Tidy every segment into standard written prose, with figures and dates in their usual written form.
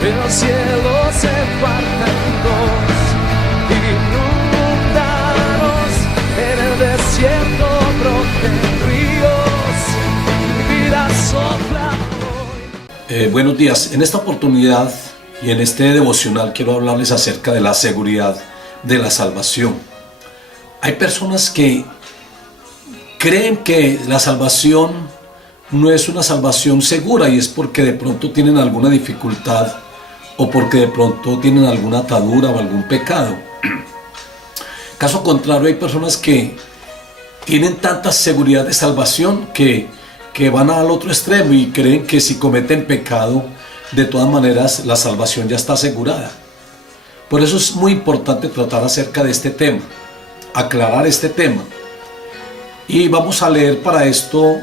el cielo se parta en dos, inundados en el desierto broten ríos, mi vida sopla hoy. Buenos días, en esta oportunidad y en este devocional quiero hablarles acerca de la seguridad de la salvación. Hay personas que creen que la salvación no es una salvación segura, y es porque de pronto tienen alguna dificultad o porque de pronto tienen alguna atadura o algún pecado. Caso contrario, hay personas que tienen tanta seguridad de salvación que van al otro extremo y creen que si cometen pecado, de todas maneras la salvación ya está asegurada. Por eso es muy importante tratar acerca de este tema, aclarar este tema. Y vamos a leer para esto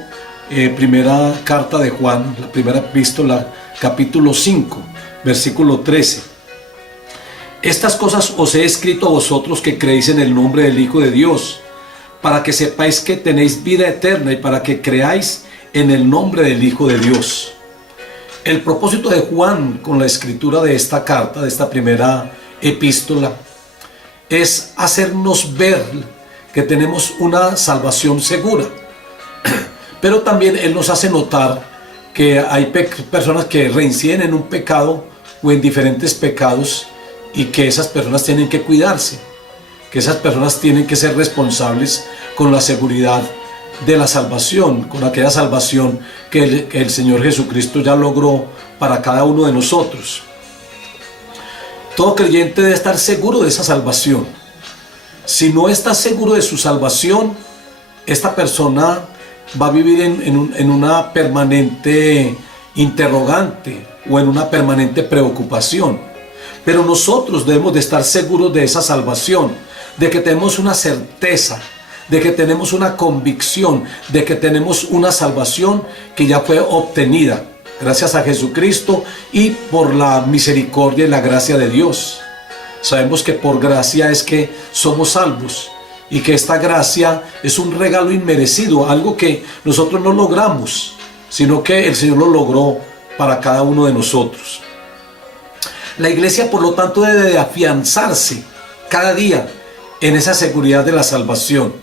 primera carta de Juan, la primera epístola, capítulo 5, versículo 13. Estas cosas os he escrito a vosotros que creéis en el nombre del Hijo de Dios, para que sepáis que tenéis vida eterna y para que creáis en el nombre del Hijo de Dios. El propósito de Juan con la escritura de esta carta, de esta primera epístola, es hacernos ver que tenemos una salvación segura. Pero también él nos hace notar que hay personas que reinciden en un pecado o en diferentes pecados, y que esas personas tienen que cuidarse, que esas personas tienen que ser responsables con la seguridad de la salvación, con aquella salvación que el Señor Jesucristo ya logró para cada uno de nosotros. Todo creyente debe estar seguro de esa salvación. Si no está seguro de su salvación, esta persona va a vivir en una permanente interrogante o en una permanente preocupación. Pero nosotros debemos de estar seguros de esa salvación, de que tenemos una certeza, de que tenemos una convicción, de que tenemos una salvación que ya fue obtenida gracias a Jesucristo y por la misericordia y la gracia de Dios. Sabemos que por gracia es que somos salvos, y que esta gracia es un regalo inmerecido, algo que nosotros no logramos, sino que el Señor lo logró para cada uno de nosotros. La iglesia, por lo tanto, debe de afianzarse cada día en esa seguridad de la salvación,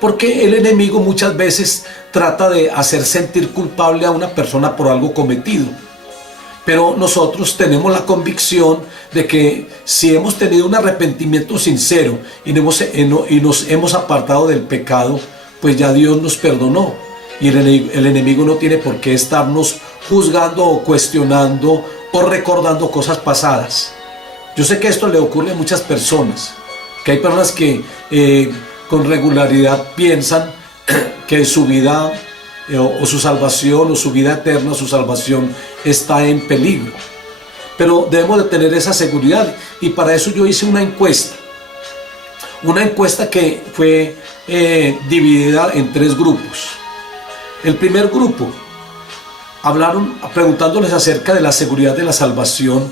porque el enemigo muchas veces trata de hacer sentir culpable a una persona por algo cometido. Pero nosotros tenemos la convicción de que si hemos tenido un arrepentimiento sincero y nos hemos apartado del pecado, pues ya Dios nos perdonó, y el enemigo no tiene por qué estarnos juzgando o cuestionando o recordando cosas pasadas. Yo sé que esto le ocurre a muchas personas, que hay personas que con regularidad piensan que su vida o su salvación o su vida eterna, su salvación está en peligro. Pero debemos de tener esa seguridad, y para eso yo hice una encuesta que fue dividida en 3 grupos. El primer grupo hablaron preguntándoles acerca de la seguridad de la salvación.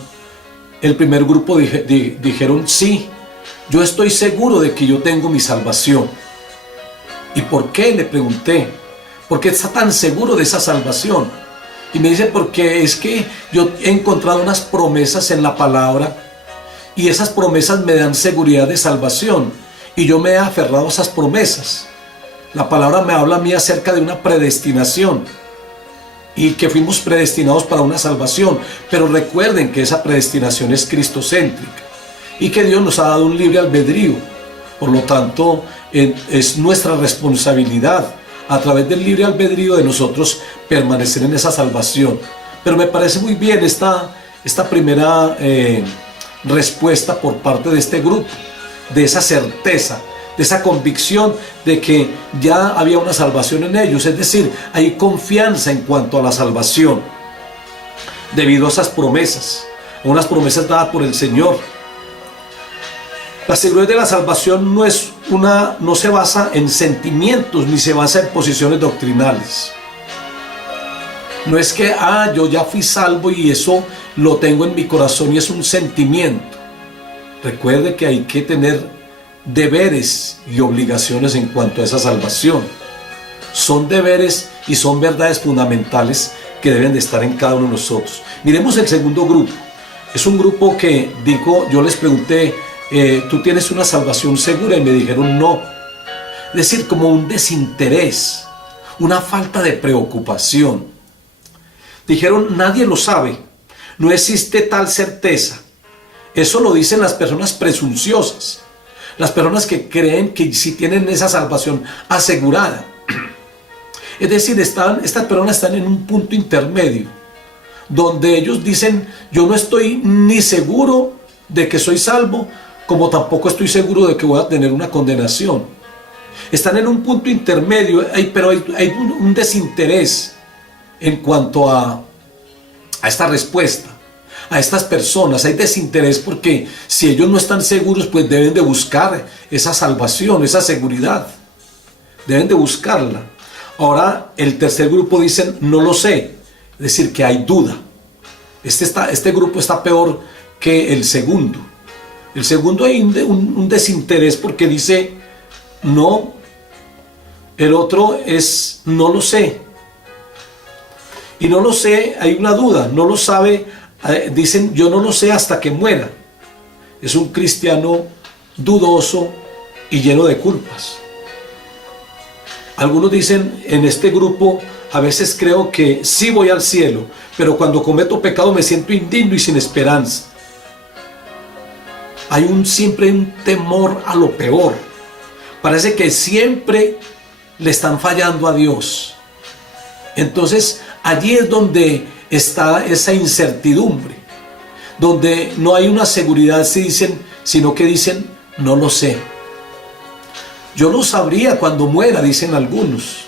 El primer grupo dijeron: sí, yo estoy seguro de que yo tengo mi salvación. ¿Y por qué?, le pregunté. ¿Por qué está tan seguro de esa salvación? Y me dice: porque es que yo he encontrado unas promesas en la palabra, y esas promesas me dan seguridad de salvación, y yo me he aferrado a esas promesas. La palabra me habla a mí acerca de una predestinación, y que fuimos predestinados para una salvación. Pero recuerden que esa predestinación es cristocéntrica, y que Dios nos ha dado un libre albedrío. Por lo tanto, es nuestra responsabilidad, a través del libre albedrío de nosotros, permanecer en esa salvación. Pero me parece muy bien esta primera respuesta por parte de este grupo, de esa certeza, de esa convicción de que ya había una salvación en ellos. Es decir, hay confianza en cuanto a la salvación, debido a esas promesas, unas promesas dadas por el Señor. La seguridad de la salvación no se basa en sentimientos, ni se basa en posiciones doctrinales. No es que yo ya fui salvo y eso lo tengo en mi corazón y es un sentimiento. Recuerde que hay que tener deberes y obligaciones en cuanto a esa salvación. Son deberes y son verdades fundamentales que deben de estar en cada uno de nosotros. Miremos el segundo grupo. Es un grupo que digo, yo les pregunté, ¿tú tienes una salvación segura? Y me dijeron no. Es decir, como un desinterés, una falta de preocupación. Dijeron, nadie lo sabe, no existe tal certeza. Eso lo dicen las personas presunciosas, las personas que creen que sí tienen esa salvación asegurada. Es decir, estas personas están en un punto intermedio, donde ellos dicen, yo no estoy ni seguro de que soy salvo, como tampoco estoy seguro de que voy a tener una condenación. Están en un punto intermedio, pero hay un desinterés en cuanto a esta respuesta, a estas personas. Hay desinterés porque si ellos no están seguros, pues deben de buscar esa salvación, esa seguridad. Deben de buscarla. Ahora el tercer grupo dicen, no lo sé. Es decir, que hay duda. Este grupo está peor que el segundo. El segundo hay un desinterés porque dice, no. El otro es, no lo sé. Y no lo sé, hay una duda, no lo sabe, dicen, yo no lo sé hasta que muera. Es un cristiano dudoso y lleno de culpas. Algunos dicen, en este grupo, a veces creo que sí voy al cielo, pero cuando cometo pecado me siento indigno y sin esperanza. Hay siempre un temor a lo peor. Parece que siempre le están fallando a Dios. Entonces, allí es donde está esa incertidumbre, donde no hay una seguridad, sino que dicen, no lo sé. Yo lo sabría cuando muera, dicen algunos.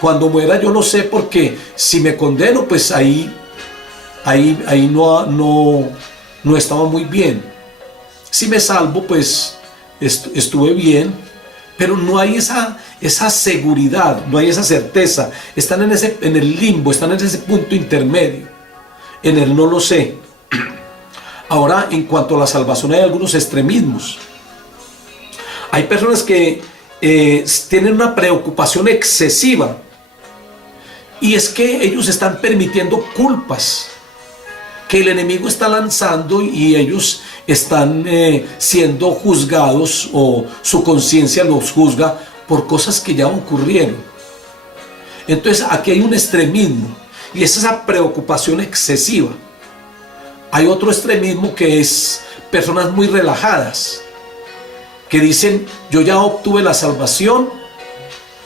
Cuando muera yo lo sé porque si me condeno, pues ahí no estaba muy bien. Si me salvo, pues estuve bien, pero no hay esa seguridad, no hay esa certeza. Están en el limbo, están en ese punto intermedio, en el no lo sé. Ahora, en cuanto a la salvación, hay algunos extremismos. Hay personas que tienen una preocupación excesiva, y es que ellos están permitiendo culpas que el enemigo está lanzando, y ellos están siendo juzgados, o su conciencia los juzga por cosas que ya ocurrieron. Entonces aquí hay un extremismo, y es esa preocupación excesiva. Hay otro extremismo que es personas muy relajadas, que dicen, yo ya obtuve la salvación,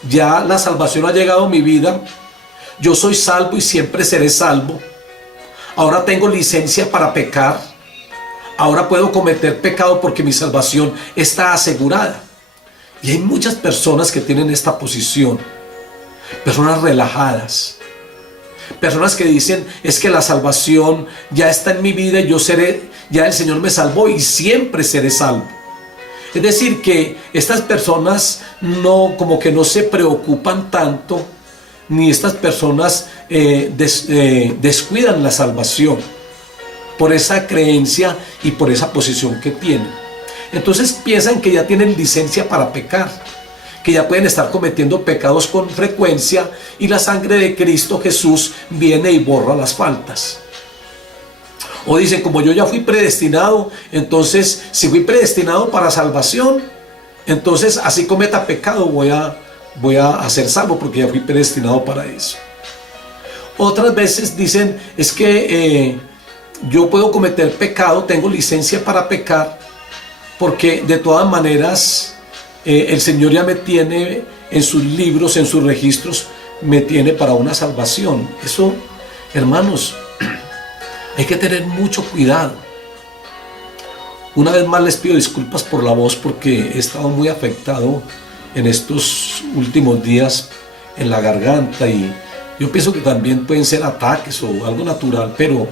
ya la salvación ha llegado a mi vida, yo soy salvo y siempre seré salvo. Ahora tengo licencia para pecar. Ahora puedo cometer pecado porque mi salvación está asegurada. Y hay muchas personas que tienen esta posición. Personas relajadas. Personas que dicen, es que la salvación ya está en mi vida y ya el Señor me salvó y siempre seré salvo. Es decir, que estas personas como que no se preocupan tanto, ni estas personas descuidan la salvación por esa creencia y por esa posición que tienen. Entonces piensan que ya tienen licencia para pecar, que ya pueden estar cometiendo pecados con frecuencia, y la sangre de Cristo Jesús viene y borra las faltas. O dicen, como yo ya fui predestinado, entonces si fui predestinado para salvación, entonces así cometa pecado voy a ser salvo porque ya fui predestinado para eso. Otras veces dicen, es que yo puedo cometer pecado, tengo licencia para pecar, porque de todas maneras el Señor ya me tiene en sus libros, en sus registros, me tiene para una salvación. Eso, hermanos, hay que tener mucho cuidado. Una vez más les pido disculpas por la voz, porque he estado muy afectado en estos últimos días en la garganta, y yo pienso que también pueden ser ataques o algo natural, pero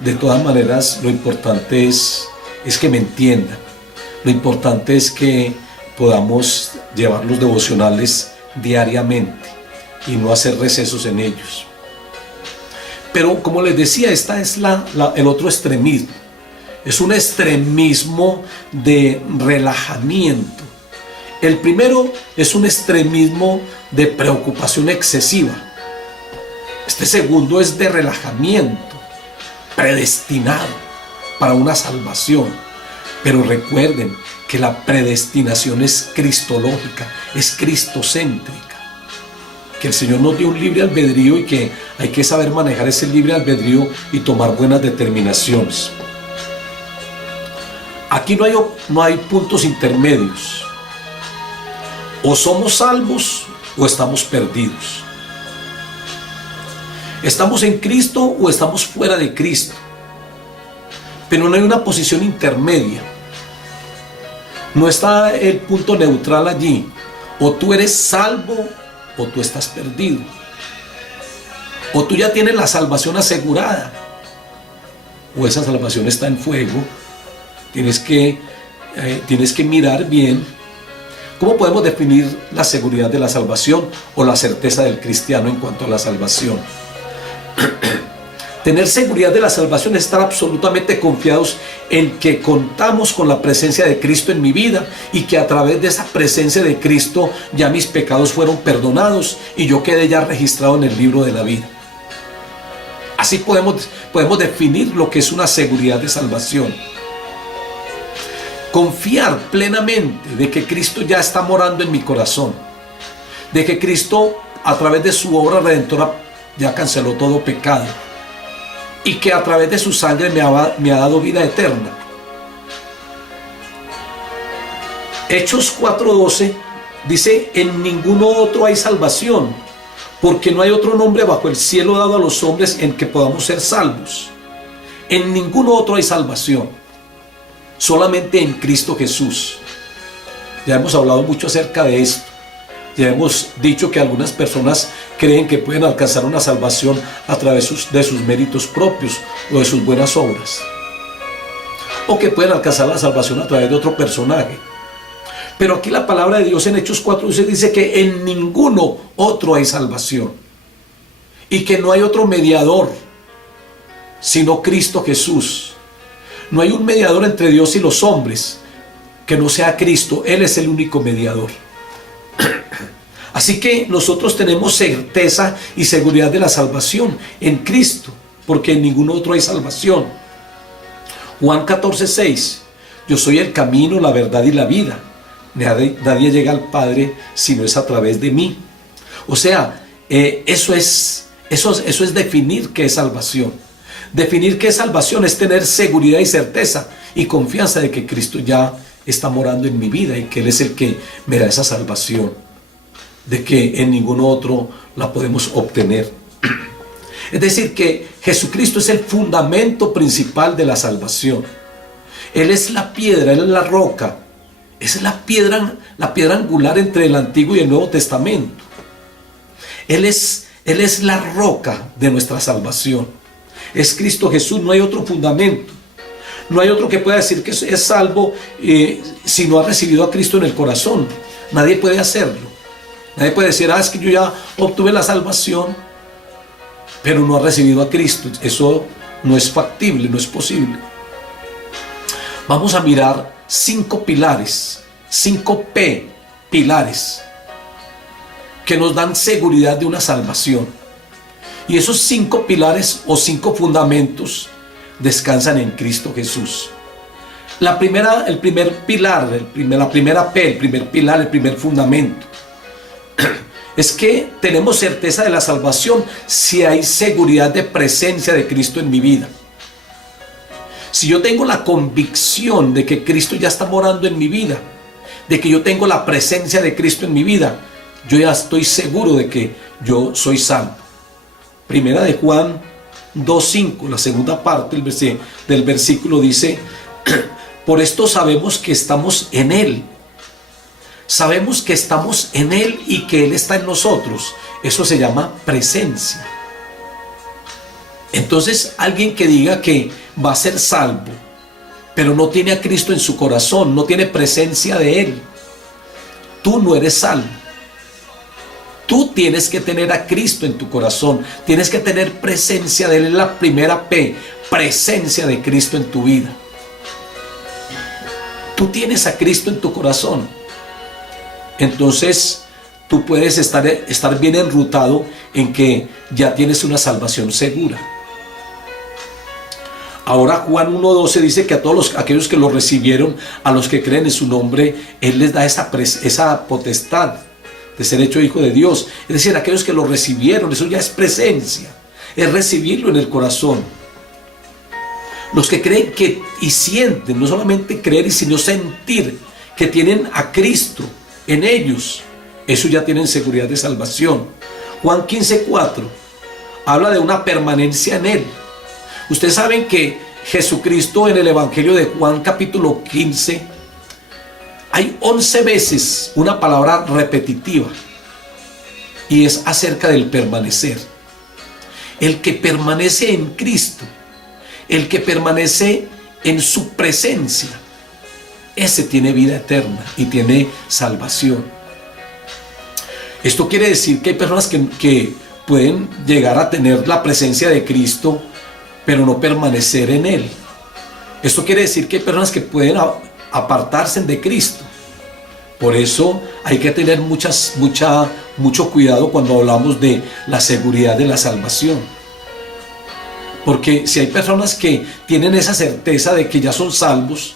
de todas maneras lo importante es que me entiendan. Lo importante es que podamos llevar los devocionales diariamente y no hacer recesos en ellos. Pero como les decía, esta es el otro extremismo. Es un extremismo de relajamiento. El primero es un extremismo de preocupación excesiva. Este segundo es de relajamiento, predestinado. para una salvación. Pero recuerden que la predestinación es cristológica, es cristocéntrica. Que el Señor nos dio un libre albedrío y que hay que saber manejar ese libre albedrío y tomar buenas determinaciones. Aquí no hay puntos intermedios. O somos salvos o estamos perdidos. Estamos en Cristo o estamos fuera de Cristo. Pero no hay una posición intermedia. No está el punto neutral allí. O tú eres salvo o tú estás perdido. O tú ya tienes la salvación asegurada, o esa salvación está en fuego. Tienes que mirar bien. ¿Cómo podemos definir la seguridad de la salvación o la certeza del cristiano en cuanto a la salvación? Tener seguridad de la salvación es estar absolutamente confiados en que contamos con la presencia de Cristo en mi vida y que a través de esa presencia de Cristo ya mis pecados fueron perdonados y yo quedé ya registrado en el libro de la vida. Así podemos definir lo que es una seguridad de salvación. Confiar plenamente de que Cristo ya está morando en mi corazón, de que Cristo a través de su obra redentora ya canceló todo pecado y que a través de su sangre me ha dado vida eterna. Hechos 4:12 dice: en ninguno otro hay salvación, porque no hay otro nombre bajo el cielo dado a los hombres en que podamos ser salvos. En ninguno otro hay salvación, solamente en Cristo Jesús. Ya hemos hablado mucho acerca de esto. Ya hemos dicho que algunas personas creen que pueden alcanzar una salvación a través de sus méritos propios o de sus buenas obras, o que pueden alcanzar la salvación a través de otro personaje. Pero aquí la palabra de Dios en Hechos 4:12 dice que en ninguno otro hay salvación y que no hay otro mediador sino Cristo Jesús. No hay un mediador entre Dios y los hombres que no sea Cristo. Él es el único mediador. Así que nosotros tenemos certeza y seguridad de la salvación en Cristo, porque en ningún otro hay salvación. Juan 14:6: yo soy el camino, la verdad y la vida. Nadie llega al Padre si no es a través de mí. O sea, eso es definir qué es salvación. Definir qué es salvación es tener seguridad y certeza y confianza de que Cristo ya está morando en mi vida y que Él es el que me da esa salvación, de que en ningún otro la podemos obtener. Es decir, que Jesucristo es el fundamento principal de la salvación. Él es la piedra, Él es la roca, es la piedra angular entre el Antiguo y el Nuevo Testamento. Él es la roca de nuestra salvación. Es Cristo Jesús, no hay otro fundamento. No hay otro que pueda decir que es salvo si no ha recibido a Cristo en el corazón. Nadie puede hacerlo. Nadie puede decir: es que yo ya obtuve la salvación, pero no ha recibido a Cristo. Eso no es factible, no es posible. Vamos a mirar 5 pilares, 5P pilares, que nos dan seguridad de una salvación. Y esos 5 pilares o 5 fundamentos descansan en Cristo Jesús. El primer fundamento es que tenemos certeza de la salvación si hay seguridad de presencia de Cristo en mi vida. Si yo tengo la convicción de que Cristo ya está morando en mi vida, de que yo tengo la presencia de Cristo en mi vida, yo ya estoy seguro de que yo soy salvo. Primera de Juan 2:5, la segunda parte del versículo dice: por esto sabemos que estamos en Él. Sabemos que estamos en Él y que Él está en nosotros. Eso se llama presencia. Entonces, alguien que diga que va a ser salvo, pero no tiene a Cristo en su corazón, no tiene presencia de Él, tú no eres salvo. Tú tienes que tener a Cristo en tu corazón, tienes que tener presencia de Él. Es la primera P, presencia de Cristo en tu vida. Tú tienes a Cristo en tu corazón. Entonces tú puedes estar bien enrutado en que ya tienes una salvación segura. Ahora Juan 1:12 dice que a todos aquellos que lo recibieron, a los que creen en su nombre, Él les da esa potestad de ser hecho hijo de Dios. Es decir, aquellos que lo recibieron, eso ya es presencia, es recibirlo en el corazón. Los que creen y sienten, no solamente creer, sino sentir que tienen a Cristo en ellos, eso ya tienen seguridad de salvación. Juan 15:4 habla de una permanencia en Él. Ustedes saben que Jesucristo en el Evangelio de Juan capítulo 15 hay 11 veces una palabra repetitiva y es acerca del permanecer. El que permanece en Cristo, el que permanece en su presencia, ese tiene vida eterna y tiene salvación. Esto quiere decir que hay personas que pueden llegar a tener la presencia de Cristo, pero no permanecer en Él. Esto quiere decir que hay personas que pueden apartarse de Cristo. Por eso hay que tener mucho cuidado cuando hablamos de la seguridad de la salvación. Porque si hay personas que tienen esa certeza de que ya son salvos,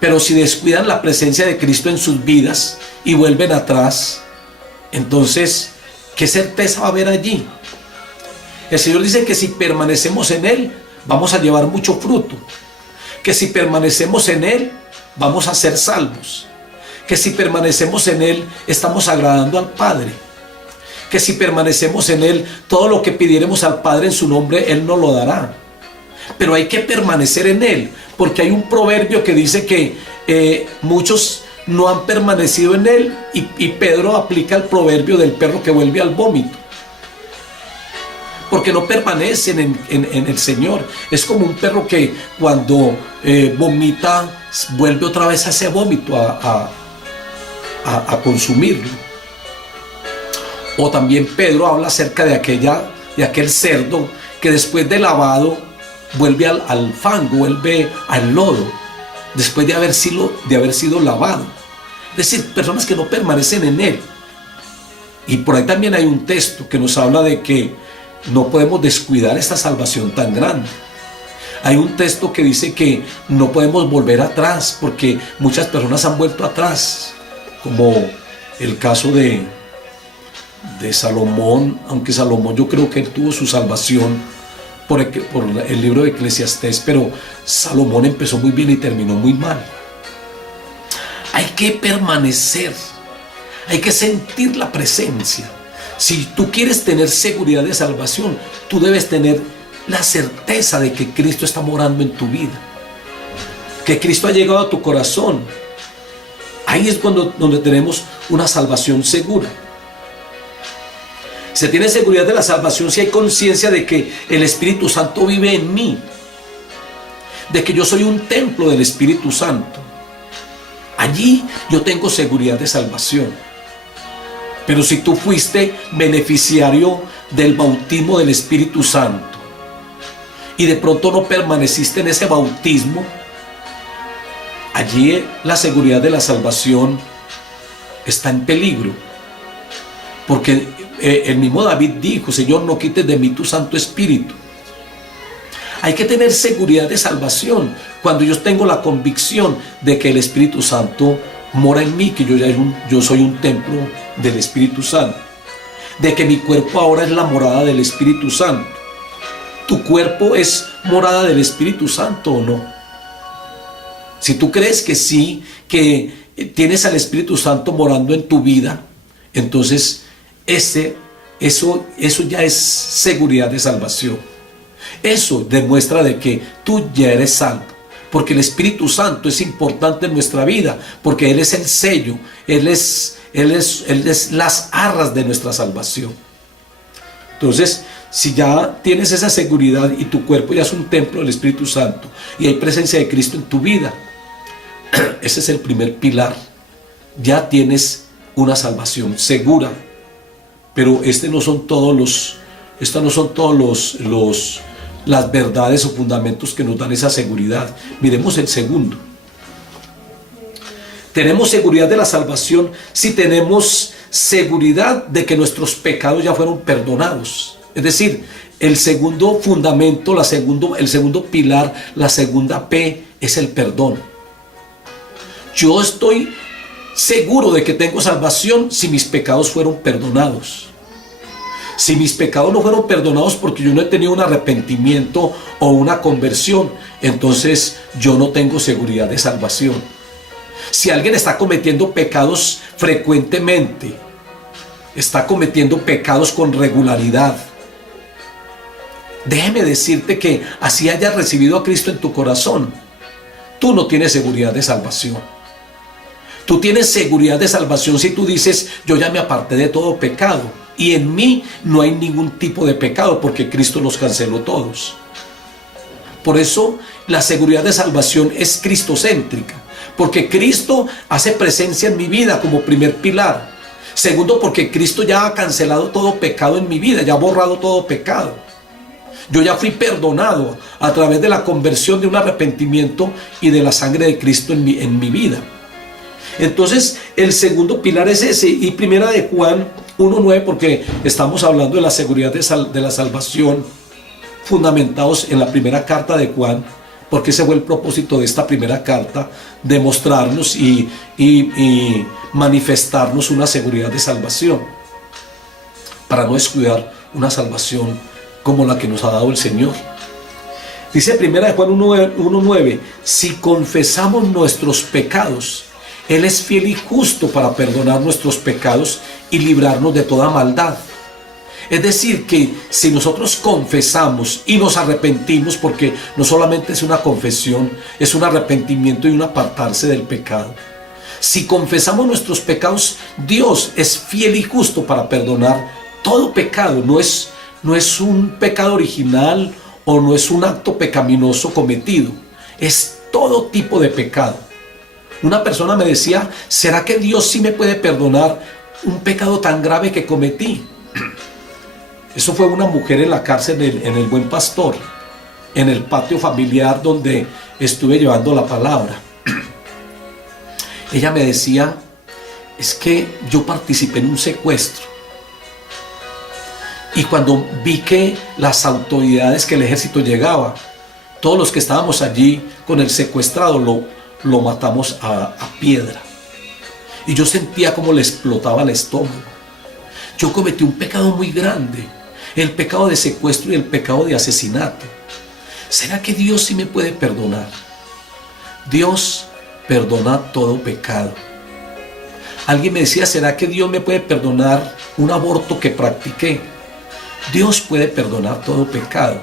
pero si descuidan la presencia de Cristo en sus vidas y vuelven atrás, entonces, ¿qué certeza va a haber allí? El Señor dice que si permanecemos en Él, vamos a llevar mucho fruto. Que si permanecemos en Él, vamos a ser salvos. Que si permanecemos en Él, estamos agradando al Padre. Que si permanecemos en Él, todo lo que pidiéremos al Padre en su nombre, Él nos lo dará. Pero hay que permanecer en Él, porque hay un proverbio que dice que muchos no han permanecido en Él, y Pedro aplica el proverbio del perro que vuelve al vómito, porque no permanecen en el Señor. Es como un perro que cuando vomita, vuelve otra vez a ese vómito a consumirlo. O también Pedro habla acerca de aquel cerdo que después de lavado vuelve al fango, vuelve al lodo, después de haber sido lavado. Es decir, personas que no permanecen en Él. Y por ahí también hay un texto que nos habla de que no podemos descuidar esta salvación tan grande. Hay un texto que dice que no podemos volver atrás, porque muchas personas han vuelto atrás, como el caso de Salomón. Aunque Salomón, yo creo que él tuvo su salvación por el libro de Eclesiastés, pero Salomón empezó muy bien y terminó muy mal. Hay que permanecer, hay que sentir la presencia. Si tú quieres tener seguridad de salvación, tú debes tener la certeza de que Cristo está morando en tu vida, que Cristo ha llegado a tu corazón. Ahí es donde tenemos una salvación segura. Se tiene seguridad de la salvación si hay conciencia de que el Espíritu Santo vive en mí, de que yo soy un templo del Espíritu Santo. Allí yo tengo seguridad de salvación. Pero si tú fuiste beneficiario del bautismo del Espíritu Santo y de pronto no permaneciste en ese bautismo, allí la seguridad de la salvación está en peligro. Porque el mismo David dijo: Señor, no quites de mí tu Santo Espíritu. Hay que tener seguridad de salvación cuando yo tengo la convicción de que el Espíritu Santo mora en mí, que yo soy un templo del Espíritu Santo, de que mi cuerpo ahora es la morada del Espíritu Santo. ¿Tu cuerpo es morada del Espíritu Santo o no? Si tú crees que sí, que tienes al Espíritu Santo morando en tu vida, entonces eso ya es seguridad de salvación. Eso demuestra de que tú ya eres salvo, porque el Espíritu Santo es importante en nuestra vida, porque Él es el sello, Él es las arras de nuestra salvación. Entonces, si ya tienes esa seguridad y tu cuerpo ya es un templo del Espíritu Santo y hay presencia de Cristo en tu vida, ese es el primer pilar. Ya tienes una salvación segura. Pero estas no son todas las verdades o fundamentos que nos dan esa seguridad. Miremos el segundo. Tenemos seguridad de la salvación si tenemos seguridad de que nuestros pecados ya fueron perdonados. Es decir, el segundo fundamento, el segundo pilar, la segunda P es el perdón. Yo estoy seguro de que tengo salvación si mis pecados fueron perdonados. Si mis pecados no fueron perdonados porque yo no he tenido un arrepentimiento o una conversión, entonces yo no tengo seguridad de salvación. Si alguien está cometiendo pecados frecuentemente, está cometiendo pecados con regularidad, déjeme decirte que así hayas recibido a Cristo en tu corazón, tú no tienes seguridad de salvación. Tú tienes seguridad de salvación si tú dices, yo ya me aparté de todo pecado y en mí no hay ningún tipo de pecado porque Cristo los canceló todos. Por eso la seguridad de salvación es cristocéntrica, porque Cristo hace presencia en mi vida como primer pilar. Segundo, porque Cristo ya ha cancelado todo pecado en mi vida, ya ha borrado todo pecado. Yo ya fui perdonado a través de la conversión, de un arrepentimiento y de la sangre de Cristo en mi vida. Entonces el segundo pilar es ese. Y primera de Juan 1:9, porque estamos hablando de la seguridad de la salvación, fundamentados en la primera carta de Juan, porque ese fue el propósito de esta primera carta, demostrarnos y manifestarnos una seguridad de salvación, para no descuidar una salvación como la que nos ha dado el Señor. Dice primera de Juan 1:9, si confesamos nuestros pecados, Él es fiel y justo para perdonar nuestros pecados y librarnos de toda maldad. Es decir, que si nosotros confesamos y nos arrepentimos, porque no solamente es una confesión, es un arrepentimiento y un apartarse del pecado. Si confesamos nuestros pecados, Dios es fiel y justo para perdonar todo pecado. No es un pecado original o no es un acto pecaminoso cometido. Es todo tipo de pecado. Una persona me decía, ¿será que Dios sí me puede perdonar un pecado tan grave que cometí? Eso fue una mujer en la cárcel, en el Buen Pastor, en el patio familiar donde estuve llevando la palabra. Ella me decía, es que yo participé en un secuestro. Y cuando vi que las autoridades, que el ejército llegaba, todos los que estábamos allí con el secuestrado lo matamos a piedra. Y yo sentía como le explotaba el estómago. Yo cometí un pecado muy grande, el pecado de secuestro y el pecado de asesinato. ¿Será que Dios sí me puede perdonar? Dios perdona todo pecado. Alguien me decía, ¿será que Dios me puede perdonar un aborto que practiqué? Dios puede perdonar todo pecado,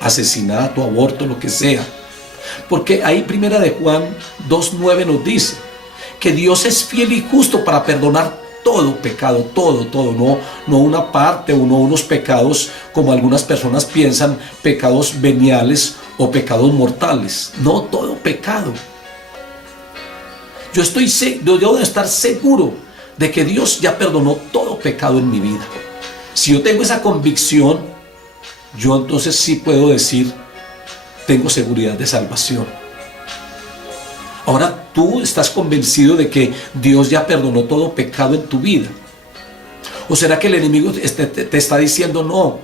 asesinato, aborto, lo que sea. Porque ahí primera de Juan 2:9 nos dice que Dios es fiel y justo para perdonar todo pecado, todo, no una parte o no unos pecados como algunas personas piensan, pecados veniales o pecados mortales. No, todo pecado. Yo debo estar seguro de que Dios ya perdonó todo pecado en mi vida. Si yo tengo esa convicción, yo entonces sí puedo decir, tengo seguridad de salvación. Ahora tú estás convencido de que Dios ya perdonó todo pecado en tu vida. ¿O será que el enemigo te está diciendo no?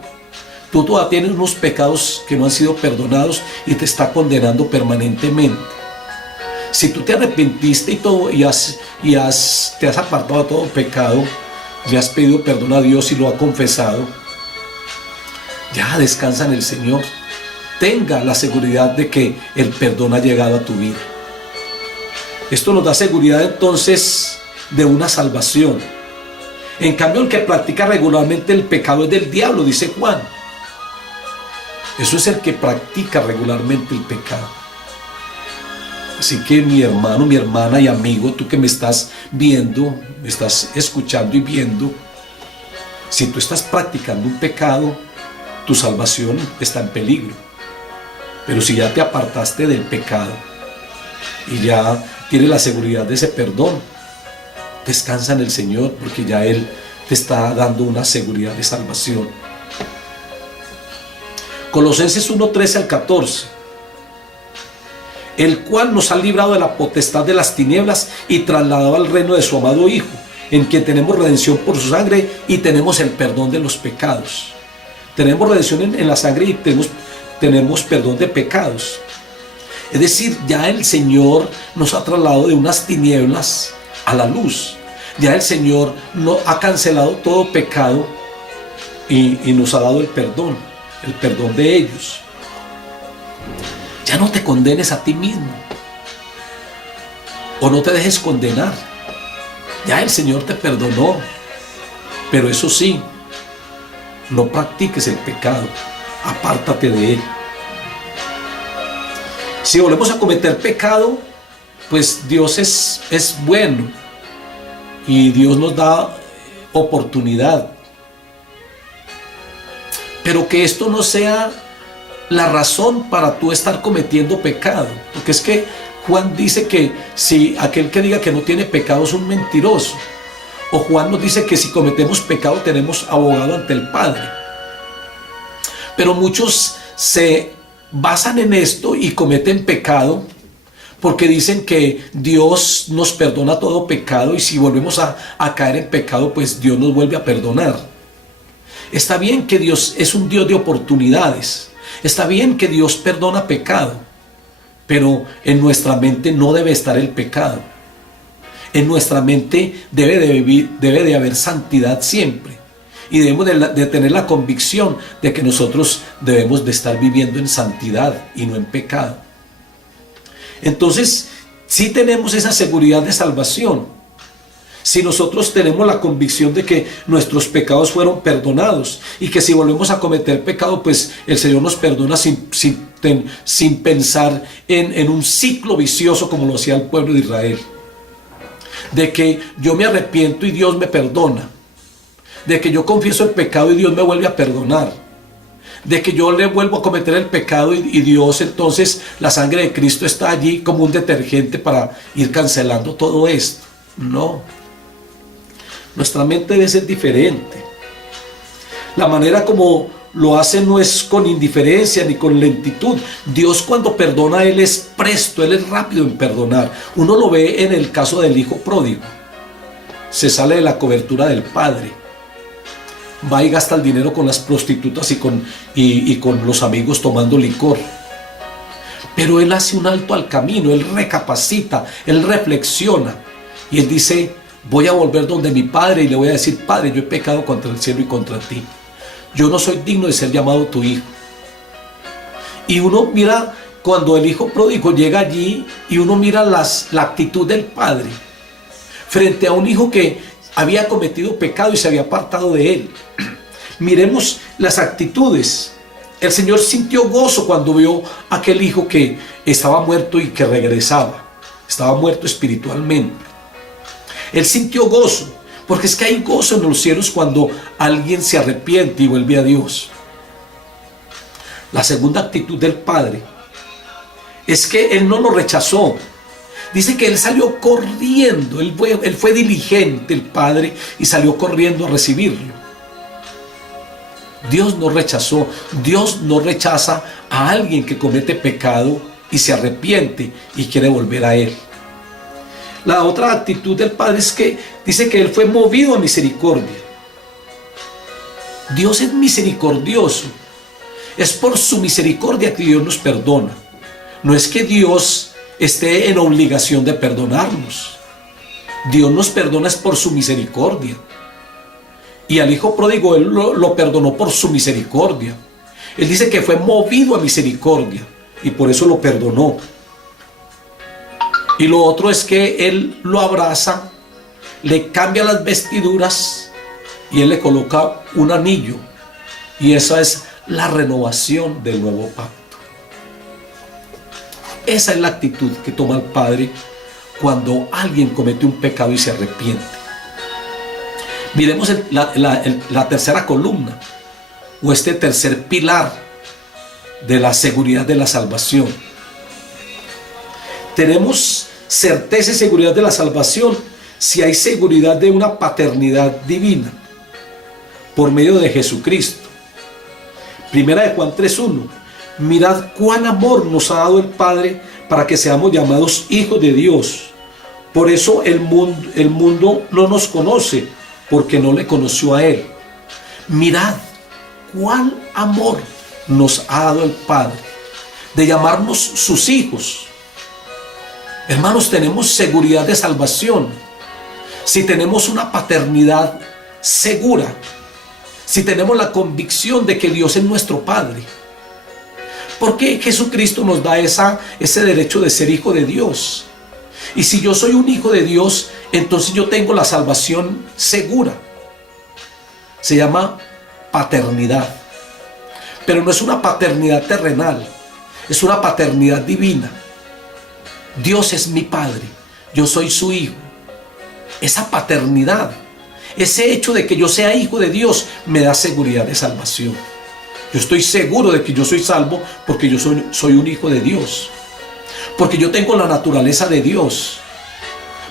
Tú todavía tienes unos pecados que no han sido perdonados y te está condenando permanentemente. Si tú te arrepentiste y todo te has apartado de todo pecado, le has pedido perdón a Dios y lo ha confesado, ya descansa en el Señor. Tenga la seguridad de que el perdón ha llegado a tu vida. Esto nos da seguridad entonces de una salvación. En cambio, el que practica regularmente el pecado es del diablo, dice Juan. Eso es el que practica regularmente el pecado. Así que mi hermano, mi hermana y amigo, tú que me estás viendo, me estás escuchando y viendo, si tú estás practicando un pecado, tu salvación está en peligro. Pero si ya te apartaste del pecado y ya tienes la seguridad de ese perdón, descansa en el Señor, porque ya Él te está dando una seguridad de salvación. Colosenses 1:13 al 14. El cual nos ha librado de la potestad de las tinieblas y trasladado al reino de su amado Hijo, en quien tenemos redención por su sangre y tenemos el perdón de los pecados. Tenemos redención en la sangre y tenemos perdón de pecados. Es decir, ya el Señor nos ha trasladado de unas tinieblas a la luz. Ya el Señor no ha cancelado todo pecado y nos ha dado el perdón de ellos. Ya no te condenes a ti mismo o no te dejes condenar. Ya el Señor te perdonó, pero eso sí, no practiques el pecado, apártate de él. Si volvemos a cometer pecado, pues Dios es bueno y Dios nos da oportunidad. Pero que esto no sea la razón para tú estar cometiendo pecado, porque es que Juan dice que si aquel que diga que no tiene pecado es un mentiroso, o Juan nos dice que si cometemos pecado tenemos abogado ante el Padre. Pero muchos se basan en esto y cometen pecado porque dicen que Dios nos perdona todo pecado y si volvemos a caer en pecado, pues Dios nos vuelve a perdonar. Está bien que Dios es un Dios de oportunidades, está bien que Dios perdona pecado, pero en nuestra mente no debe estar el pecado. En nuestra mente debe de haber santidad siempre. Y debemos de tener la convicción de que nosotros debemos de estar viviendo en santidad y no en pecado. Entonces, sí tenemos esa seguridad de salvación. Si nosotros tenemos la convicción de que nuestros pecados fueron perdonados y que si volvemos a cometer pecado, pues el Señor nos perdona sin pensar en un ciclo vicioso como lo hacía el pueblo de Israel. De que yo me arrepiento y Dios me perdona. De que yo confieso el pecado y Dios me vuelve a perdonar. De que yo le vuelvo a cometer el pecado y Dios, entonces la sangre de Cristo está allí como un detergente para ir cancelando todo esto. No. Nuestra mente debe ser diferente. La manera como lo hace no es con indiferencia ni con lentitud. Dios cuando perdona, Él es presto, Él es rápido en perdonar. Uno lo ve en el caso del hijo pródigo. Se sale de la cobertura del padre. Va y gasta el dinero con las prostitutas y con los amigos tomando licor. Pero Él hace un alto al camino, Él recapacita, Él reflexiona. Y Él dice, voy a volver donde mi padre y le voy a decir, Padre, yo he pecado contra el cielo y contra ti. Yo no soy digno de ser llamado tu hijo. Y uno mira cuando el hijo pródigo llega allí y uno mira la actitud del padre frente a un hijo que había cometido pecado y se había apartado de él. Miremos las actitudes. El Señor sintió gozo cuando vio a aquel hijo que estaba muerto y que regresaba. Estaba muerto espiritualmente. Él sintió gozo. Porque es que hay gozo en los cielos cuando alguien se arrepiente y vuelve a Dios. La segunda actitud del Padre es que Él no lo rechazó. Dice que Él salió corriendo, Él fue diligente, el Padre, y salió corriendo a recibirlo. Dios no rechazó, Dios no rechaza a alguien que comete pecado y se arrepiente y quiere volver a Él. La otra actitud del Padre es que dice que Él fue movido a misericordia. Dios es misericordioso. Es por su misericordia que Dios nos perdona. No es que Dios esté en obligación de perdonarnos. Dios nos perdona es por su misericordia. Y al hijo pródigo Él lo perdonó por su misericordia. Él dice que fue movido a misericordia y por eso lo perdonó. Y lo otro es que Él lo abraza, le cambia las vestiduras y Él le coloca un anillo. Y esa es la renovación del nuevo pacto. Esa es la actitud que toma el Padre cuando alguien comete un pecado y se arrepiente. Miremos la tercera columna o este tercer pilar de la seguridad de la salvación. Tenemos certeza y seguridad de la salvación si hay seguridad de una paternidad divina por medio de Jesucristo. Primera de Juan 3:1. Mirad cuán amor nos ha dado el Padre para que seamos llamados hijos de Dios. Por eso el mundo no nos conoce, porque no le conoció a Él. Mirad cuán amor nos ha dado el Padre de llamarnos sus hijos. Hermanos, tenemos seguridad de salvación si tenemos una paternidad segura, si tenemos la convicción de que Dios es nuestro Padre. Porque Jesucristo nos da ese derecho de ser hijo de Dios. Y si yo soy un hijo de Dios, entonces yo tengo la salvación segura. Se llama paternidad. Pero no es una paternidad terrenal, es una paternidad divina. Dios es mi Padre, yo soy su hijo. Esa paternidad, ese hecho de que yo sea hijo de Dios, me da seguridad de salvación. Yo estoy seguro de que yo soy salvo porque yo soy un hijo de Dios. Porque yo tengo la naturaleza de Dios.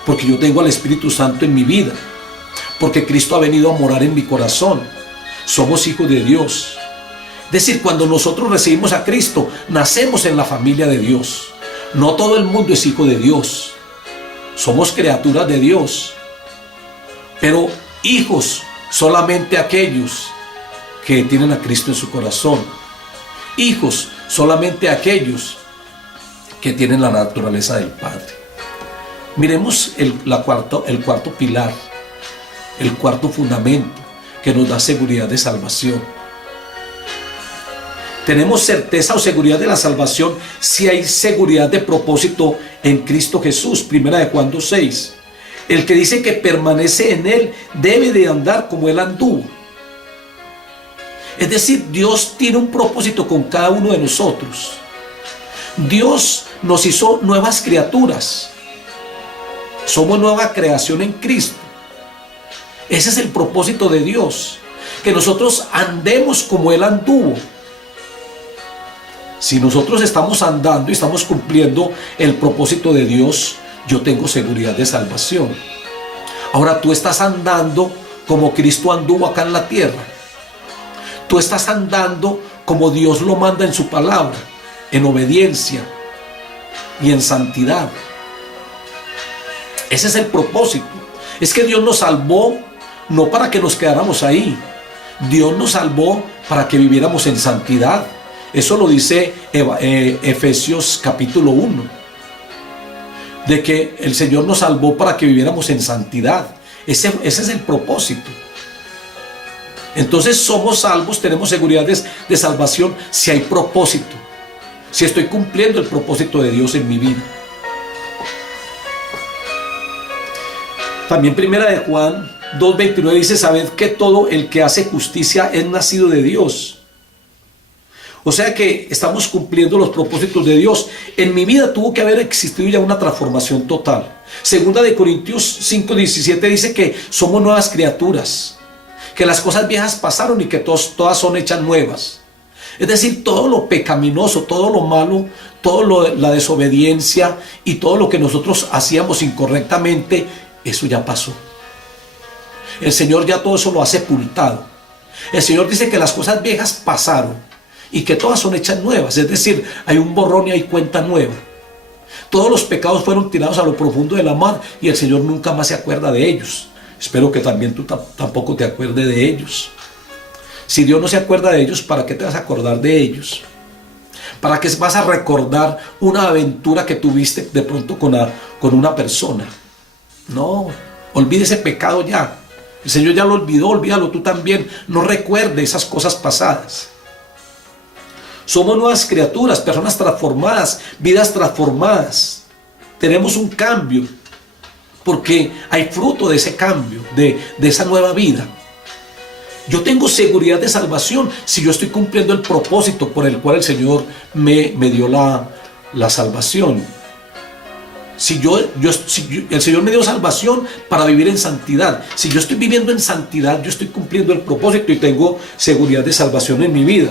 Porque yo tengo al Espíritu Santo en mi vida. Porque Cristo ha venido a morar en mi corazón. Somos hijos de Dios. Es decir, cuando nosotros recibimos a Cristo, nacemos en la familia de Dios. No todo el mundo es hijo de Dios. Somos criaturas de Dios. Pero hijos solamente aquellos que tienen a Cristo en su corazón. Hijos solamente aquellos que tienen la naturaleza del Padre. Miremos el cuarto pilar, el cuarto fundamento que nos da seguridad de salvación. Tenemos certeza o seguridad de la salvación si hay seguridad de propósito en Cristo Jesús. Primera de Juan 2:6. El que dice que permanece en Él debe de andar como Él anduvo. Es decir, Dios tiene un propósito con cada uno de nosotros. Dios nos hizo nuevas criaturas. Somos nueva creación en Cristo. Ese es el propósito de Dios. Que nosotros andemos como Él anduvo. Si nosotros estamos andando y estamos cumpliendo el propósito de Dios, yo tengo seguridad de salvación. Ahora tú estás andando como Cristo anduvo acá en la tierra. Tú estás andando como Dios lo manda en su palabra, en obediencia y en santidad. Ese es el propósito. Es que Dios nos salvó no para que nos quedáramos ahí. Dios nos salvó para que viviéramos en santidad. Eso lo dice Efesios capítulo 1. De que el Señor nos salvó para que viviéramos en santidad. Ese es el propósito. Entonces somos salvos, tenemos seguridad de salvación si hay propósito. Si estoy cumpliendo el propósito de Dios en mi vida. También primera de Juan 2:29 dice: sabed que todo el que hace justicia es nacido de Dios. O sea que estamos cumpliendo los propósitos de Dios. En mi vida tuvo que haber existido ya una transformación total. Segunda de Corintios 5:17 dice que somos nuevas criaturas, que las cosas viejas pasaron y que todas son hechas nuevas. Es decir, todo lo pecaminoso, todo lo malo, la desobediencia y todo lo que nosotros hacíamos incorrectamente, eso ya pasó. El Señor ya todo eso lo ha sepultado. El Señor dice que las cosas viejas pasaron y que todas son hechas nuevas. Es decir, hay un borrón y hay cuenta nueva. Todos los pecados fueron tirados a lo profundo de la mar y el Señor nunca más se acuerda de ellos. Espero que también tú tampoco te acuerdes de ellos. Si Dios no se acuerda de ellos, ¿para qué te vas a acordar de ellos? ¿Para qué vas a recordar una aventura que tuviste de pronto con una persona? No, olvide ese pecado ya. El Señor ya lo olvidó, olvídalo tú también. No recuerde esas cosas pasadas. Somos nuevas criaturas, personas transformadas, vidas transformadas. Tenemos un cambio, porque hay fruto de ese cambio, de esa nueva vida. Yo tengo seguridad de salvación si yo estoy cumpliendo el propósito por el cual el Señor me dio la salvación. Si el Señor me dio salvación para vivir en santidad. Si yo estoy viviendo en santidad, yo estoy cumpliendo el propósito y tengo seguridad de salvación en mi vida.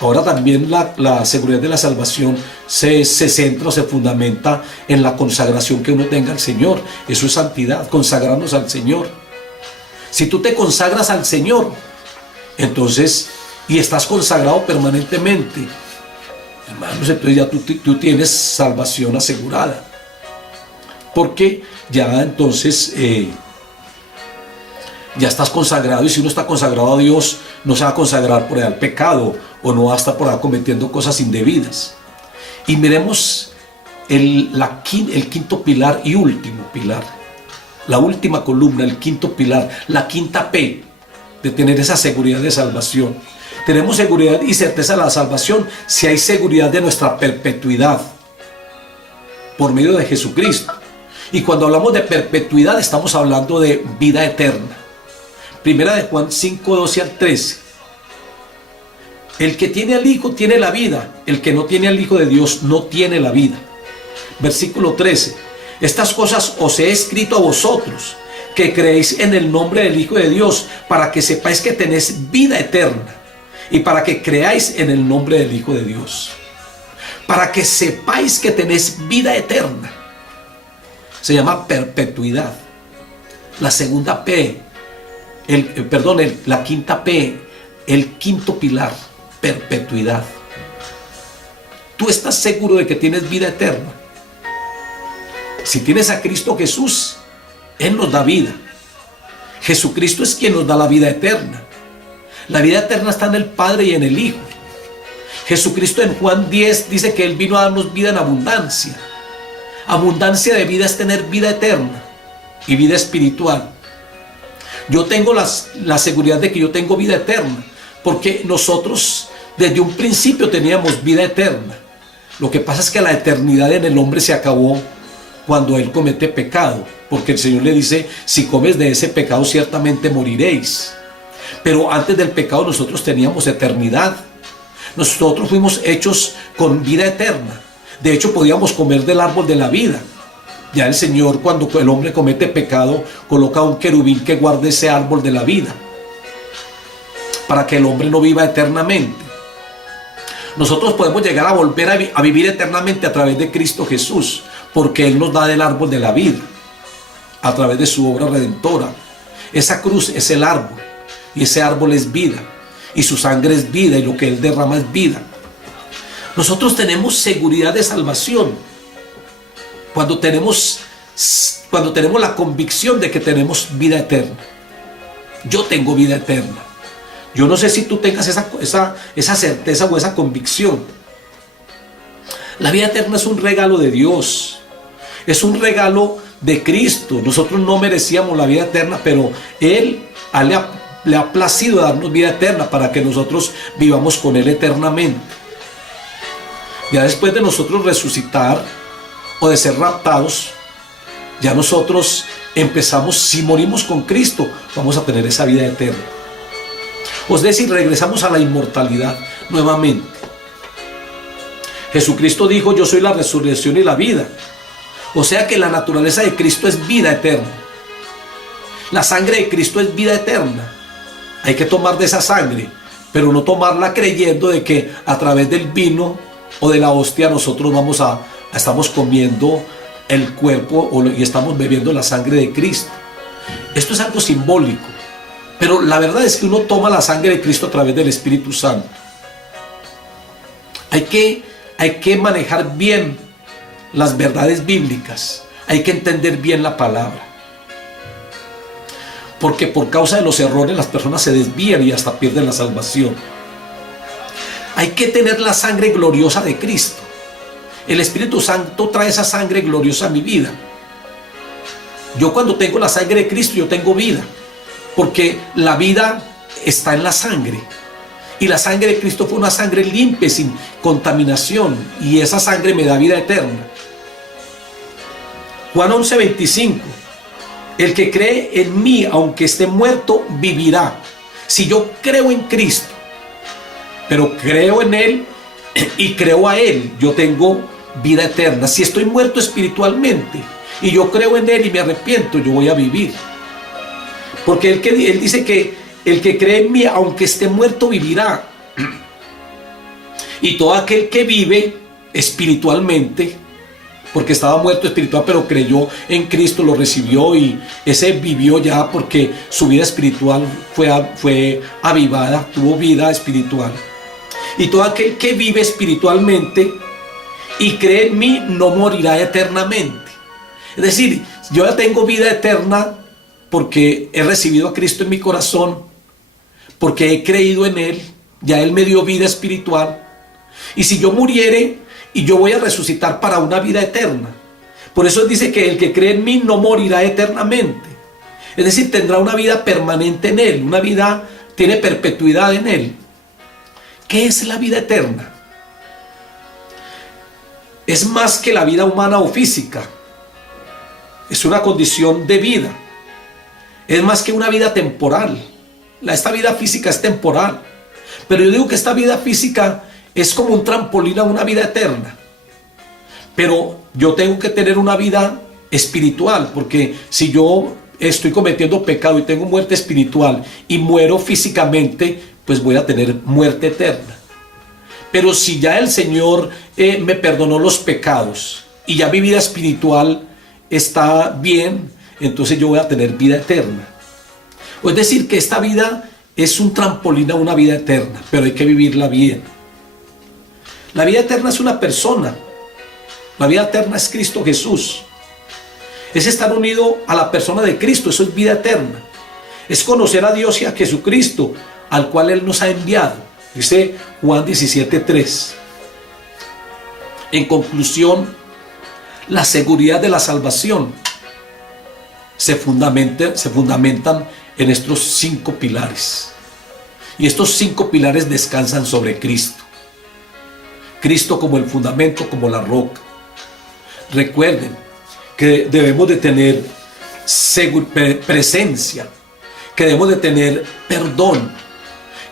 Ahora también la seguridad de la salvación se centra o se fundamenta en la consagración que uno tenga al Señor. Eso es santidad, consagrarnos al Señor. Si tú te consagras al Señor, entonces, y estás consagrado permanentemente, hermanos, entonces ya tú tienes salvación asegurada. Porque ya entonces ya estás consagrado, y si uno está consagrado a Dios, no se va a consagrar por el pecado, o no va a estar por ahí cometiendo cosas indebidas. Y miremos el quinto pilar y último pilar, la última columna, el quinto pilar, la quinta P de tener esa seguridad de salvación. Tenemos seguridad y certeza de la salvación si hay seguridad de nuestra perpetuidad por medio de Jesucristo. Y cuando hablamos de perpetuidad, estamos hablando de vida eterna. Primera de Juan 5, 12 al 13. El que tiene al Hijo tiene la vida, el que no tiene al Hijo de Dios no tiene la vida. Versículo 13. Estas cosas os he escrito a vosotros, que creéis en el nombre del Hijo de Dios, para que sepáis que tenéis vida eterna, y para que creáis en el nombre del Hijo de Dios. Para que sepáis que tenéis vida eterna. Se llama perpetuidad. La segunda P, la quinta P, el quinto pilar, perpetuidad. ¿Tú estás seguro de que tienes vida eterna? Si tienes a Cristo Jesús, Él nos da vida. Jesucristo es quien nos da la vida eterna. La vida eterna está en el Padre y en el Hijo. Jesucristo en Juan 10 dice que Él vino a darnos vida en abundancia. Abundancia de vida es tener vida eterna y vida espiritual. Yo tengo la seguridad de que yo tengo vida eterna, porque nosotros desde un principio teníamos vida eterna. Lo que pasa es que la eternidad en el hombre se acabó cuando él comete pecado, porque el Señor le dice: si comes de ese pecado ciertamente moriréis. Pero antes del pecado nosotros teníamos eternidad. Nosotros fuimos hechos con vida eterna. De hecho, podíamos comer del árbol de la vida. Ya el Señor, cuando el hombre comete pecado, coloca un querubín que guarde ese árbol de la vida, para que el hombre no viva eternamente. Nosotros podemos llegar a volver a vivir eternamente a través de Cristo Jesús, porque Él nos da del árbol de la vida, a través de su obra redentora. Esa cruz es el árbol, y ese árbol es vida, y su sangre es vida, y lo que Él derrama es vida. Nosotros tenemos seguridad de salvación cuando tenemos la convicción de que tenemos vida eterna. Yo tengo vida eterna. Yo no sé si tú tengas esa certeza o esa convicción. La vida eterna es un regalo de Dios. Es un regalo de Cristo. Nosotros no merecíamos la vida eterna, pero Él le ha placido darnos vida eterna para que nosotros vivamos con Él eternamente. Ya después de nosotros resucitar o de ser raptados, ya nosotros empezamos, si morimos con Cristo, vamos a tener esa vida eterna. Es decir, regresamos a la inmortalidad nuevamente. Jesucristo dijo: yo soy la resurrección y la vida. O sea que la naturaleza de Cristo es vida eterna. La sangre de Cristo es vida eterna. Hay que tomar de esa sangre, pero no tomarla creyendo de que a través del vino o de la hostia nosotros estamos comiendo el cuerpo y estamos bebiendo la sangre de Cristo. Esto es algo simbólico, pero la verdad es que uno toma la sangre de Cristo a través del Espíritu Santo. Hay que manejar bien las verdades bíblicas, hay que entender bien la palabra, porque por causa de los errores las personas se desvían y hasta pierden la salvación. Hay que tener la sangre gloriosa de Cristo. El Espíritu Santo trae esa sangre gloriosa a mi vida. Yo cuando tengo la sangre de Cristo, yo tengo vida, porque la vida está en la sangre. Y la sangre de Cristo fue una sangre limpia, sin contaminación, y esa sangre me da vida eterna. Juan 11:25. El que cree en mí, aunque esté muerto, vivirá. Si yo creo en Cristo, pero creo en Él y creo a Él, yo tengo vida eterna. Si estoy muerto espiritualmente y yo creo en Él y me arrepiento, yo voy a vivir. Porque Él dice que el que cree en mí, aunque esté muerto, vivirá. Y todo aquel que vive espiritualmente, porque estaba muerto espiritual, pero creyó en Cristo, lo recibió, y ese vivió ya porque su vida espiritual fue avivada, tuvo vida espiritual. Y todo aquel que vive espiritualmente y cree en mí no morirá eternamente. Es decir, yo ya tengo vida eterna porque he recibido a Cristo en mi corazón, porque he creído en Él, ya Él me dio vida espiritual. Y si yo muriere, y yo voy a resucitar para una vida eterna. Por eso dice que el que cree en mí no morirá eternamente. Es decir, tendrá una vida permanente en Él, una vida, tiene perpetuidad en Él. ¿Qué es la vida eterna? Es más que la vida humana o física. Es una condición de vida. Es más que una vida temporal. Esta vida física es temporal. Pero yo digo que esta vida física es como un trampolín a una vida eterna. Pero yo tengo que tener una vida espiritual, porque si yo estoy cometiendo pecado y tengo muerte espiritual y muero físicamente, pues voy a tener muerte eterna. Pero si ya el Señor me perdonó los pecados y ya mi vida espiritual está bien, entonces yo voy a tener vida eterna. Es decir, que esta vida es un trampolín a una vida eterna, pero hay que vivirla bien. La vida eterna es una persona. La vida eterna es Cristo Jesús. Es estar unido a la persona de Cristo, eso es vida eterna. Es conocer a Dios y a Jesucristo, al cual Él nos ha enviado. Dice Juan 17:3. En conclusión, la seguridad de la salvación se fundamentan en estos 5 pilares. Y estos 5 pilares descansan sobre Cristo. Cristo como el fundamento, como la roca. Recuerden que debemos de tener presencia, que debemos de tener perdón,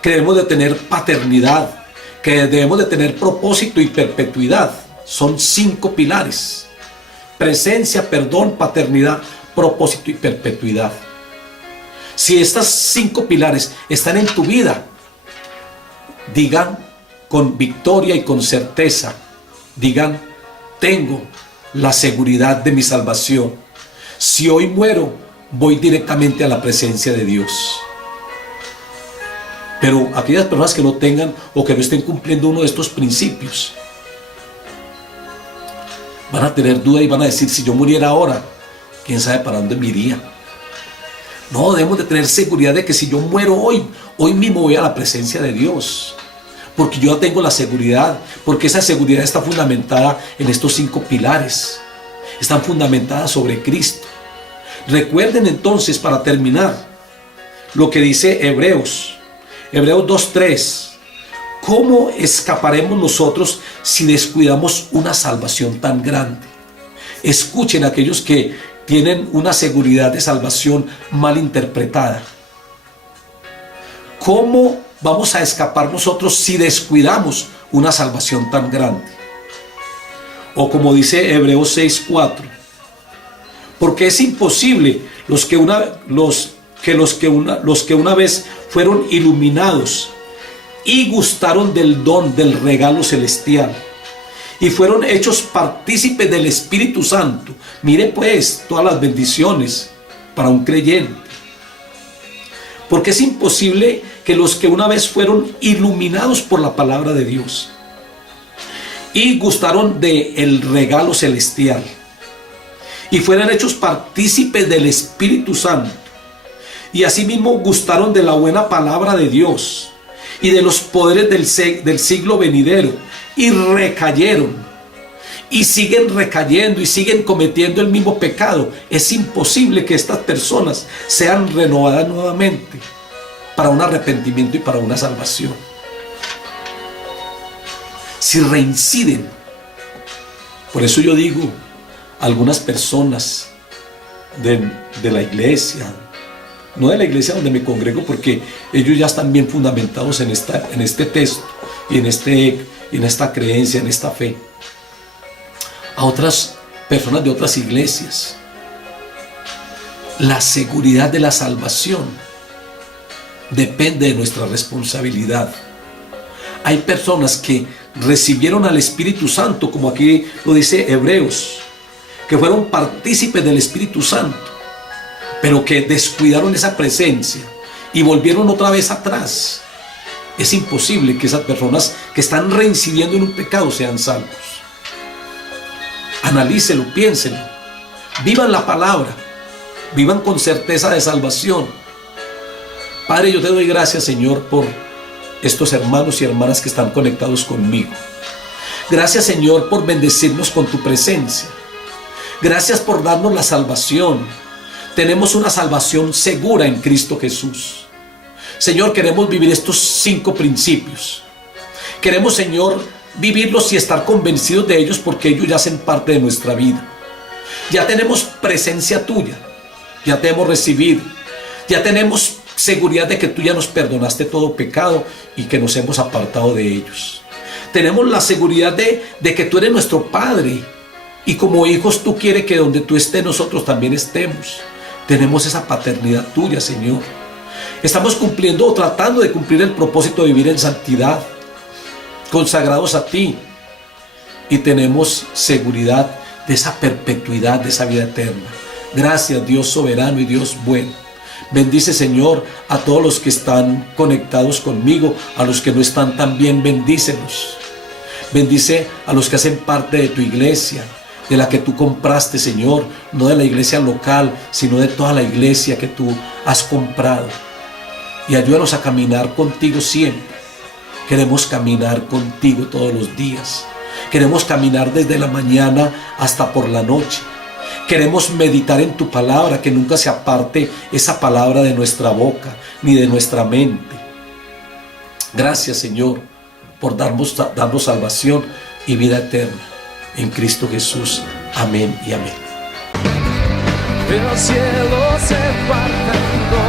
que debemos de tener paternidad, que debemos de tener propósito y perpetuidad. Son 5 pilares: presencia, perdón, paternidad, propósito y perpetuidad. Si estos 5 pilares están en tu vida, digan con victoria y con certeza, digan: tengo la seguridad de mi salvación. Si hoy muero, voy directamente a la presencia de Dios. Pero aquellas personas que no tengan o que no estén cumpliendo uno de estos principios, van a tener duda y van a decir: si yo muriera ahora, quién sabe para dónde me iría. No, debemos de tener seguridad de que si yo muero hoy mismo voy a la presencia de Dios. Porque yo tengo la seguridad, porque esa seguridad está fundamentada en estos 5 pilares. Están fundamentadas sobre Cristo. Recuerden entonces, para terminar, lo que dice Hebreos 2:3. ¿Cómo escaparemos nosotros si descuidamos una salvación tan grande? Escuchen a aquellos que tienen una seguridad de salvación mal interpretada. ¿Cómo vamos a escapar nosotros si descuidamos una salvación tan grande? O como dice Hebreos 6:4, porque es imposible los que una vez fueron iluminados y gustaron del don del regalo celestial y fueron hechos partícipes del Espíritu Santo. Mire pues todas las bendiciones para un creyente. Porque es imposible que los que una vez fueron iluminados por la palabra de Dios y gustaron del regalo celestial y fueran hechos partícipes del Espíritu Santo y asimismo gustaron de la buena palabra de Dios y de los poderes del siglo venidero y recayeron y siguen recayendo y siguen cometiendo el mismo pecado, es imposible que estas personas sean renovadas nuevamente para un arrepentimiento y para una salvación. Si reinciden, por eso yo digo, algunas personas de la iglesia, no de la iglesia donde me congrego, porque ellos ya están bien fundamentados en este texto y en esta creencia, en esta fe. A otras personas de otras iglesias, la seguridad de la salvación depende de nuestra responsabilidad. Hay personas que recibieron al Espíritu Santo, como aquí lo dice Hebreos, que fueron partícipes del Espíritu Santo, pero que descuidaron esa presencia y volvieron otra vez atrás. Es imposible que esas personas que están reincidiendo en un pecado sean salvos. Analícelo, piénselo, vivan la palabra vivan con certeza de salvación. Padre, yo te doy gracias, Señor, por estos hermanos y hermanas que están conectados conmigo. Gracias, Señor, por bendecirnos con tu presencia. Gracias por darnos la salvación. Tenemos una salvación segura en Cristo Jesús. Señor, queremos vivir estos 5 principios. Queremos, Señor, vivirlos y estar convencidos de ellos, porque ellos ya hacen parte de nuestra vida. Ya tenemos presencia tuya, ya te hemos recibido, ya tenemos seguridad de que tú ya nos perdonaste todo pecado y que nos hemos apartado de ellos. Tenemos la seguridad de que tú eres nuestro Padre, y como hijos tú quieres que donde tú estés nosotros también estemos. Tenemos esa paternidad tuya, Señor. Estamos cumpliendo o tratando de cumplir el propósito de vivir en santidad, consagrados a ti, y tenemos seguridad de esa perpetuidad, de esa vida eterna. Gracias, Dios soberano y Dios bueno. Bendice, Señor, a todos los que están conectados conmigo, a los que no están también, bendícelos. Bendice a los que hacen parte de tu iglesia, de la que tú compraste, Señor, no de la iglesia local, sino de toda la iglesia que tú has comprado. Y ayúdanos a caminar contigo siempre. Queremos caminar contigo todos los días. Queremos caminar desde la mañana hasta por la noche. Queremos meditar en tu palabra, que nunca se aparte esa palabra de nuestra boca ni de nuestra mente. Gracias, Señor, por darnos salvación y vida eterna en Cristo Jesús. Amén y amén. El cielo se parte en dos.